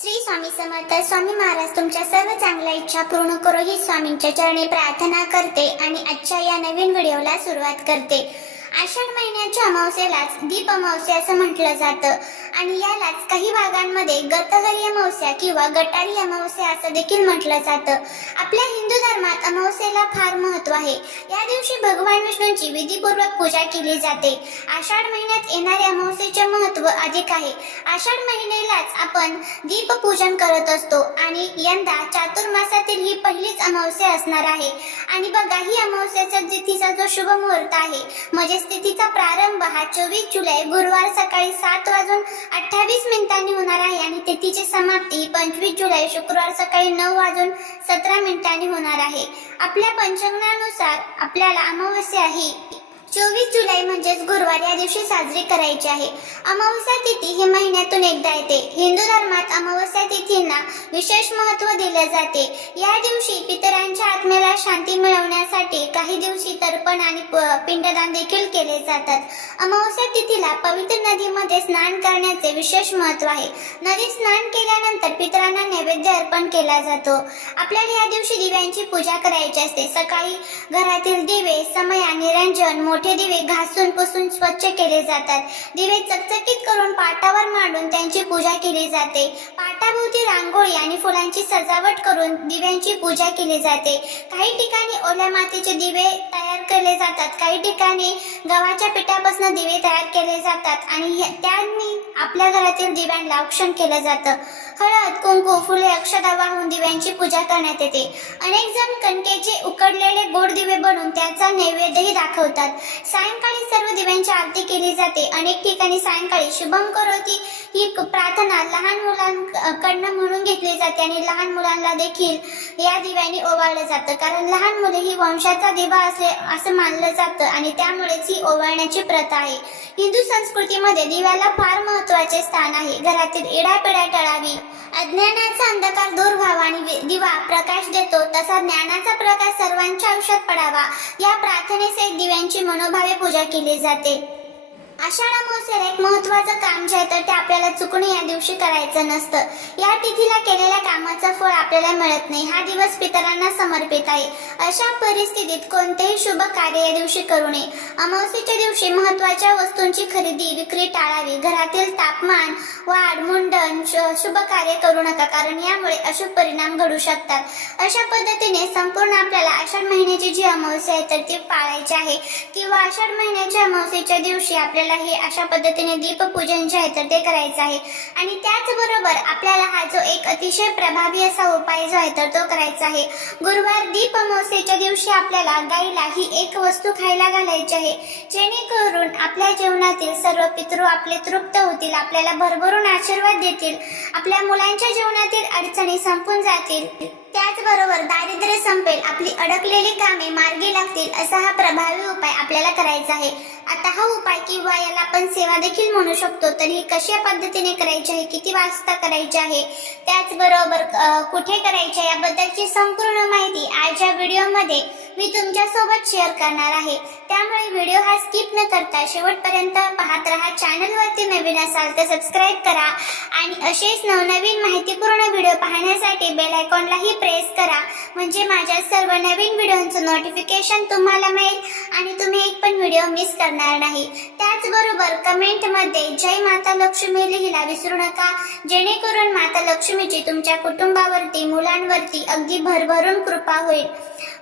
श्री स्वामी समर्थ. स्वामी महाराज तुमच्या सर्व चांगल्या इच्छा पूर्ण करो ही स्वामींच्या चरणी प्रार्थना करते आणि आजच्या या नवीन व्हिडिओला सुरुवात करते. आषाढ महिन्याच्या अमावस्येलाच दीप अमावस्या असं म्हटलं जातं आणि यालाच काही भागांमध्ये गतहरी अमावस्या किंवा गटारी अमावस्या असं देखील म्हटलं जातं. आपल्या हिंदू धर्मात अमावस्येला फार महत्त्व आहे. या दिवशी भगवान विष्णूंची विधीपूर्वक पूजा केली जाते. आषाढ महिन्यात येणाऱ्या अमावस्येचे महत्त्व अधिक आहे. आषाढ महिन्यालाच आपण दीपपूजन करत असतो आणि यंदा चातुर्मासातील ही पहिलीच अमावस्या असणार आहे. आणि बघा, ही अमावस्याच्या तिथीचा जो शुभ मुहूर्त आहे म्हणजे तिथीचा प्रारंभ हा 24 जुलै गुरुवार सकाळी 7:28 होणार आहे आणि तिथीची समाप्ती 25 जुलै शुक्रवार सकाळी 9:17 होणार आहे. आपल्या पंचांगानुसार आपल्याला अमावस्या ही 24 जुलै म्हणजेच गुरुवार या दिवशी साजरी करायची आहे. अमावस्या तिथी ही महिन्यातून एकदा येते. हिंदू धर्मात अमावस्या तिथींना विशेष महत्त्व दिले जाते. या दिवशी पितरांच्या आत्म्याला शांती मिळवण्यासाठी काही दिवशी तर्पण आणि पिंडदान देखील केले जातात. अमावस्या तिथीला पवित्र नदीमध्ये स्नान करण्याचे विशेष महत्त्व आहे. नदीत स्नान केल्यानंतर पितरांना नैवेद्य अर्पण केला जातो. आपल्याला या दिवशी दिव्यांची पूजा करायची असते. सकाळी घरातील दिवे समया निरंजन मोठे दिवे घासून पुसून स्वच्छ केले जातात. दिवे चकचकीत करून पाटावर मांडून त्यांची पूजा केली जाते. पाटाभोवती रांगोळी आणि फुलांची सजावट करून दिव्यांची पूजा केली जाते. काही ठिकाणी ओल्या मातीचे दिवे तयार केले जातात. काही ठिकाणी गव्हाच्या पिठापासून दिवे तयार केले जातात आणि त्यांनी आपल्या घरातील दिव्यांना औक्षण केलं जातं. हळद कुंकू फुले अक्षता वाहून दिव्यांची पूजा करण्यात येते. अनेक जण कणकेचे उकडलेले गोड दिवे बनवून त्याचा नैवेद्यही दाखवतात. सायंकाळी सर्व दिव्यांची आरती केली जाते. अनेक ठिकाणी सायंकाळी शुभम करोती ही प्रार्थना लहान मुलांकडनं म्हणून घेतली जाते आणि लहान मुलांना देखील या दिव्यांनी ओवाळलं जातं, कारण लहान मुले ही वंशाचा दिवा असं मानलं जातं आणि त्यामुळेच ही ओवाळण्याची प्रथा आहे. हिंदू संस्कृतीमध्ये दिव्याला फार महत्त्वाचे स्थान आहे. घरातील इडापिडा टळावी, अज्ञानाचा अंधकार दूर व्हावा आणि दिवा प्रकाश देतो तसा ज्ञानाचा प्रकाश सर्वांच्या आयुष्यात पडावा या प्रार्थनेसहित दिव्यांची मनोभावे पूजा केली जाते. आषाढ अमावस्येला एक महत्त्वाचं काम जे आहे तर ते आपल्याला चुकून या दिवशी करायचं नसतं. या तिथीला केलेल्या कामाचं फळ आपल्याला मिळत नाही. हा दिवस पितरांना समर्पित आहे. अशा परिस्थितीत कोणतेही शुभ कार्य या दिवशी करू नये. अमावस्येच्या दिवशी महत्त्वाच्या वस्तूंची खरेदी विक्री टाळावी. घरातील तापमान वाढ मुंडन शुभ कार्य करू नका, कारण यामुळे अशुभ परिणाम घडू शकतात. अशा पद्धतीने संपूर्ण आपल्याला आषाढ महिन्याची जी अमावस्या आहे तर ती पाळायची आहे किंवा आषाढ महिन्याच्या अमावस्येच्या दिवशी आपल्याला हे अशा पद्धतीने दीपपूजन जे आहे तर ते करायचं आहे. आणि त्याचबरोबर आपल्याला हा जो एक अतिशय प्रभावी असा उपाय जो आहे तर तो करायचा आहे. गुरुवार दीप अमावस्येच्या दिवशी आपल्याला गाईला ही एक वस्तू खायला घालायची आहे, जेणेकरून आपल्या जीवनातील सर्व पितृ आपले तृप्त होतील, आपल्याला भरभरून आशीर्वाद देतील, आपल्या मुलांच्या जीवनातील अडचणी संपून जातील, त्याचबरोबर दारिद्र्य संपेल, आपली अडकलेली कामे मार्गी लागतील. असा हा प्रभावी उपाय आपल्याला करायचा आहे. आता हा उपाय किंवा याला आपण सेवा देखील म्हणू शकतो. तर ही कशा पद्धतीने करायची आहे, किती वाजता करायची आहे, त्याचबरोबर कुठे करायची याबद्दलची संपूर्ण माहिती आज या व्हिडिओमध्ये मी तुमच्या सोबत शेअर करणार आहे. त्यामुळे व्हिडिओ हा स्किप न करता शेवटपर्यंत पाहत राहा. चॅनलवरती नवीन असाल तर सबस्क्राईब करा आणि असेच नवनवीन माहितीपूर्ण व्हिडिओ पाहण्यासाठी बेल आयकॉनलाही प्रेस करा, म्हणजे माझ्या सर्व नवीन व्हिडिओचं नोटिफिकेशन तुम्हाला मिळेल आणि तुम्ही एक पण व्हिडिओ मिस करणार नाही. त्याचबरोबर कमेंटमध्ये जय माता लक्ष्मी लिहायला विसरू नका, जेणेकरून माता लक्ष्मीची तुमच्या कुटुंबावरती मुलांवरती अगदी भरभरून कृपा होईल.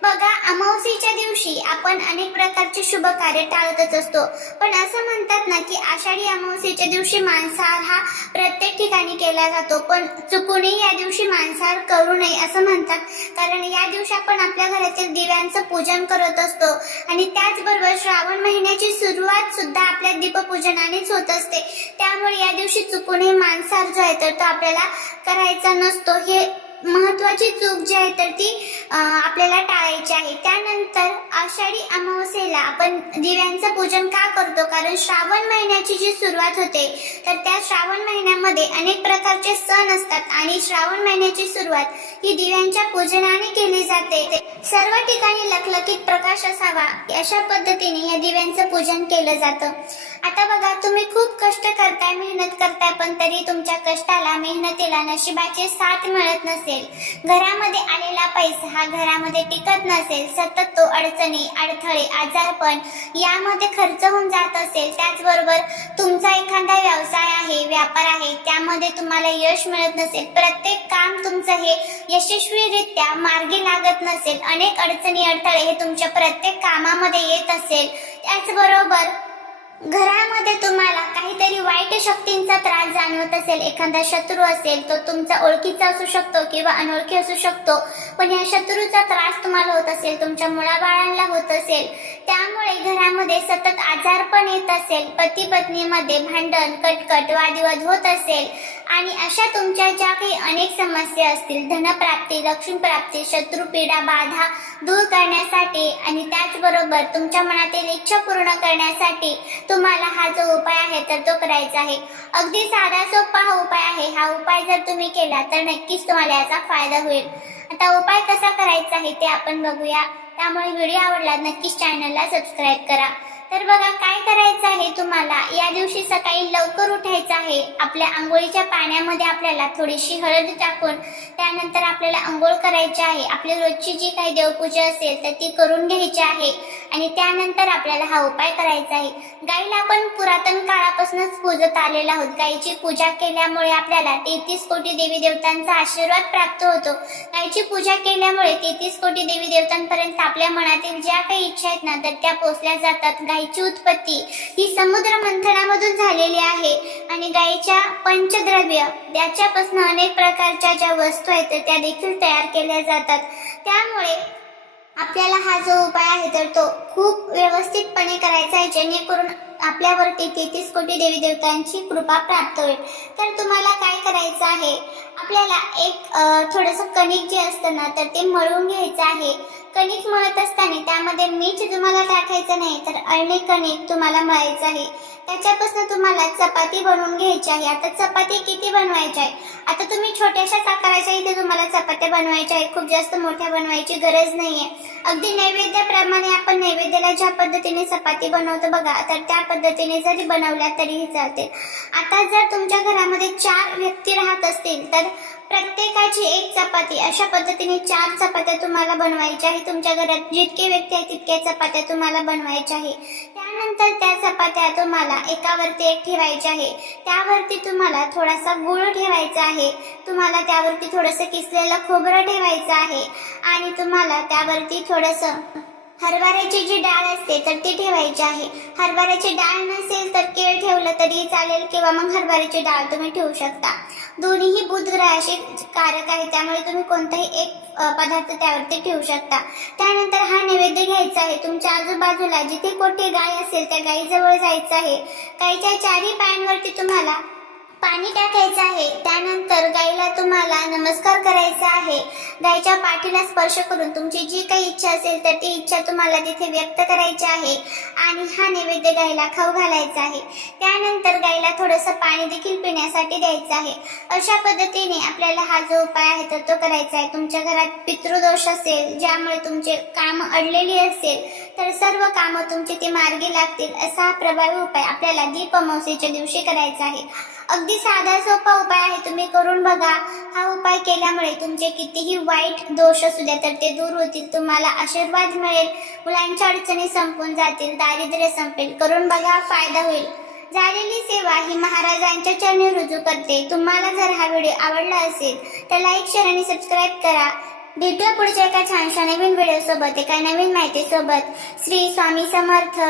बघा, अमावस्येच्या दिवशी आपण अनेक प्रकारचे शुभ कार्य टाळतच असतो, पण असं म्हणतात ना की आषाढी अमावस्येच्या दिवशी मांसाहार हा प्रत्येक ठिकाणी केला जातो, पण चुकूनही या दिवशी मांसाहार करू नये असं म्हणतात, कारण या दिवशी आपण आपल्या घरातील दिव्यांचं पूजन करत असतो आणि त्याचबरोबर श्रावण महिन्याची सुरुवात सुद्धा आपल्या दीपपूजनानेच होत असते. त्यामुळे या दिवशी चुकूनही मांसाहार जो आहे तर तो आपल्याला करायचा नसतो. हे महत्वाची चूक जी आहे तर ती आपल्याला टाळायची आहे. त्यानंतर आषाढी अमावस्येला आपण दिव्यांचं पूजन का करतो, कारण श्रावण महिन्याची जी सुरुवात होते तर त्या श्रावण महिन्यामध्ये अनेक प्रकारचे सण असतात आणि श्रावण महिन्याची सुरुवात ही दिव्यांच्या पूजनाने केली जाते. सर्व ठिकाणी लखलखीत प्रकाश असावा अशा पद्धतीने या दिव्यांचं पूजन केलं जातं. आता बघा, तुम्ही खूप कष्ट करताय, मेहनत करताय, पण तरी तुमच्या कष्टाला, मेहनतीला नशिबाची साथ मिळत नसेल. घरामध्ये आलेला पैसा हा घरामध्ये टिकत नसेल, सतत तो अडचणी, अडथळे, आजारपण यामध्ये खर्च होऊन जात असेल. त्याचबरोबर तुमचा एखादा व्यवसाय आहे, व्यापार आहे, त्यामध्ये तुम्हाला यश मिळत नसेल, प्रत्येक काम तुमचं हे यशस्वीरित्या मार्गी लागत नसेल, अनेक अडचणी, अडथळे हे तुमच्या प्रत्येक कामामध्ये येत असेल. त्याचबरोबर घरामध्ये तुम्हाला काहीतरी वाईट शक्तींचा त्रास जाणवत असेल, एखादा शत्रू असेल, तो तुमचा ओळखीचा असू शकतो किंवा अनोळखी असू शकतो, पण या शत्रूचा त्रास तुम्हाला होत असेल, तुमच्या मुलाबाळांना होत असेल, त्यामुळे घरामध्ये सतत आजारपण येत असेल, पती पत्नीमध्ये भांडण, कटकट, वादविवाद होत असेल आणि अशा तुमच्या ज्या काही अनेक समस्या असतील, धनप्राप्ती, लक्ष्मीप्राप्ती, शत्रुपीडा, बाधा दूर करण्यासाठी आणि त्याचबरोबर तुमच्या मनातील इच्छा पूर्ण करण्यासाठी तुम्हाला हा जो उपाय आहे तर तो करायचा आहे. अगदी साधा सोपा हा उपाय आहे. हा उपाय जर तुम्ही केला तर नक्कीच तुम्हाला याचा फायदा होईल. आता उपाय कसा करायचा आहे ते आपण बघूया. त्यामुळे व्हिडिओ आवडला नक्कीच चॅनलला सबस्क्राईब करा. तर बघा, काय करायचं आहे तुम्हाला, या दिवशी सकाळी लवकर उठायचं आहे. आपल्या आंघोळीच्या पाण्यामध्ये आपल्याला थोडीशी हळद टाकून त्यानंतर आपल्याला आंघोळ करायची आहे. आपली रोजची जी काही देवपूजा असेल तर ती करून घ्यायची आहे आणि त्यानंतर आपल्याला हा उपाय करायचा आहे. गाईला आपण पुरातन काळापासूनच पूजत आलेलो आहोत. गाईची पूजा केल्यामुळे आपल्याला 33 कोटी देवी देवतांचा आशीर्वाद प्राप्त होतो. गाईची पूजा केल्यामुळे 33 कोटी देवी देवतांपर्यंत आपल्या मनातील ज्या काही इच्छा आहेत ना तर त्या पोचल्या जातात. गायीची उत्पत्ती ही समुद्र मंथनामधून झालेली आहे आणि गायीच्या पंचद्रव्य त्याच्यापासून अनेक प्रकारच्या ज्या वस्तू आहेत त्या देखील तयार केल्या जातात. त्यामुळे आपल्याला हा जो उपाय आहे तर तो खूप व्यवस्थितपणे करायचा आहे, जेणेकरून आपल्यावरती 33 कोटी देवी देवतांची कृपा प्राप्त होईल. तर तुम्हाला काय करायचं आहे, आपल्याला एक थोडंसं कणिक जे असतं ना तर ते मळून घ्यायचं आहे. कणिक मळत असताना त्यामध्ये मीठ तुम्हाला टाकायचं नाही, तर अळणी कणिक तुम्हाला मळायचं आहे. त्याच्यापासून तुम्हाला चपाती बनवून घ्यायची आहे. आता चपाती किती बनवायची आहे, आता तुम्ही छोट्याशा आकाराच्या इथे तुम्हाला चपात्या बनवायच्या आहेत, खूप जास्त मोठ्या बनवायची गरज नाहीये. अगदी नैवेद्याप्रमाणे आपण नैवेद्याला ज्या पद्धतीने चपाती बनवतो बघा, तर त्या पद्धतीने जरी बनवल्या तरीही चालते. आता जर तुमच्या घरामध्ये 4 व्यक्ती राहत असतील तर प्रत्येकाची एक चपाती, अशा पद्धतीने 4 चपात्या तुम्हाला बनवायच्या आहे. तुमच्या घरात जितके व्यक्ती आहेत तितक्या चपात्या तुम्हाला बनवायच्या आहे. त्यानंतर त्या चपात्या तुम्हाला एकावरती एक ठेवायच्या आहे. त्यावरती तुम्हाला थोडासा गूळ ठेवायचा आहे. तुम्हाला त्यावरती थोडंसं किसलेलं खोबरं ठेवायचं आहे आणि तुम्हाला त्यावरती थोडंसं हरभऱ्याची जी डाळ असते तर ती ठेवायची आहे. हरभऱ्याची डाळ नसेल तर केळ ठेवलं तरी चालेल किंवा मग हरभऱ्याची डाळ तुम्ही ठेवू शकता. दोन्हीही बुधग्रहाशी कारक आहे, त्यामुळे तुम्ही कोणताही एक पदार्थ त्यावरती ठेवू शकता. त्यानंतर हा नैवेद्य घ्यायचा आहे. तुमच्या आजूबाजूला जिथे कोठे गाय असेल त्या गायीजवळ जायचं आहे. गायीच्या 4ही पायांवरती तुम्हाला पाणी टाकायचं आहे. त्यानंतर गायीला तुम्हाला नमस्कार करायचा आहे. गायीच्या पाठीला स्पर्श करून तुमची जी काही इच्छा असेल तर ती इच्छा तुम्हाला तिथे व्यक्त करायची आहे आणि हा नैवेद्य गायीला खाऊ घालायचा आहे. त्यानंतर गायीला थोडंसं पाणी देखील पिण्यासाठी द्यायचं आहे. अशा पद्धतीने आपल्याला हा जो उपाय आहे तर तो करायचा आहे. तुमच्या घरात पितृदोष असेल, ज्यामुळे तुमचे काम अडलेली असेल, तर सर्व कामं तुमची ती मार्गी लागतील. असा हा प्रभावी उपाय आपल्याला दीप अमावस्येच्या दिवशी करायचा आहे. अगदी साधा सोपा उपाय आहे, तुम्ही करून बघा. हा उपाय केल्यामुळे तुमचे कितीही वाईट दोष असू द्या तर ते दूर होतील. तुम्हाला आशीर्वाद मिळेल, मुलांच्या अडचणी संपून जातील, दारिद्र्य संपेल. करून बघा, फायदा होईल. झालेली सेवा ही महाराजांच्या चरणी रुजू करते. तुम्हाला जर हा व्हिडिओ आवडला असेल तर लाईक, शेअर आणि सबस्क्राईब करा. भेटूया पुढच्या एका छानशा नवीन व्हिडिओ सोबत, एका नवीन माहिती सोबत. श्री स्वामी समर्थ.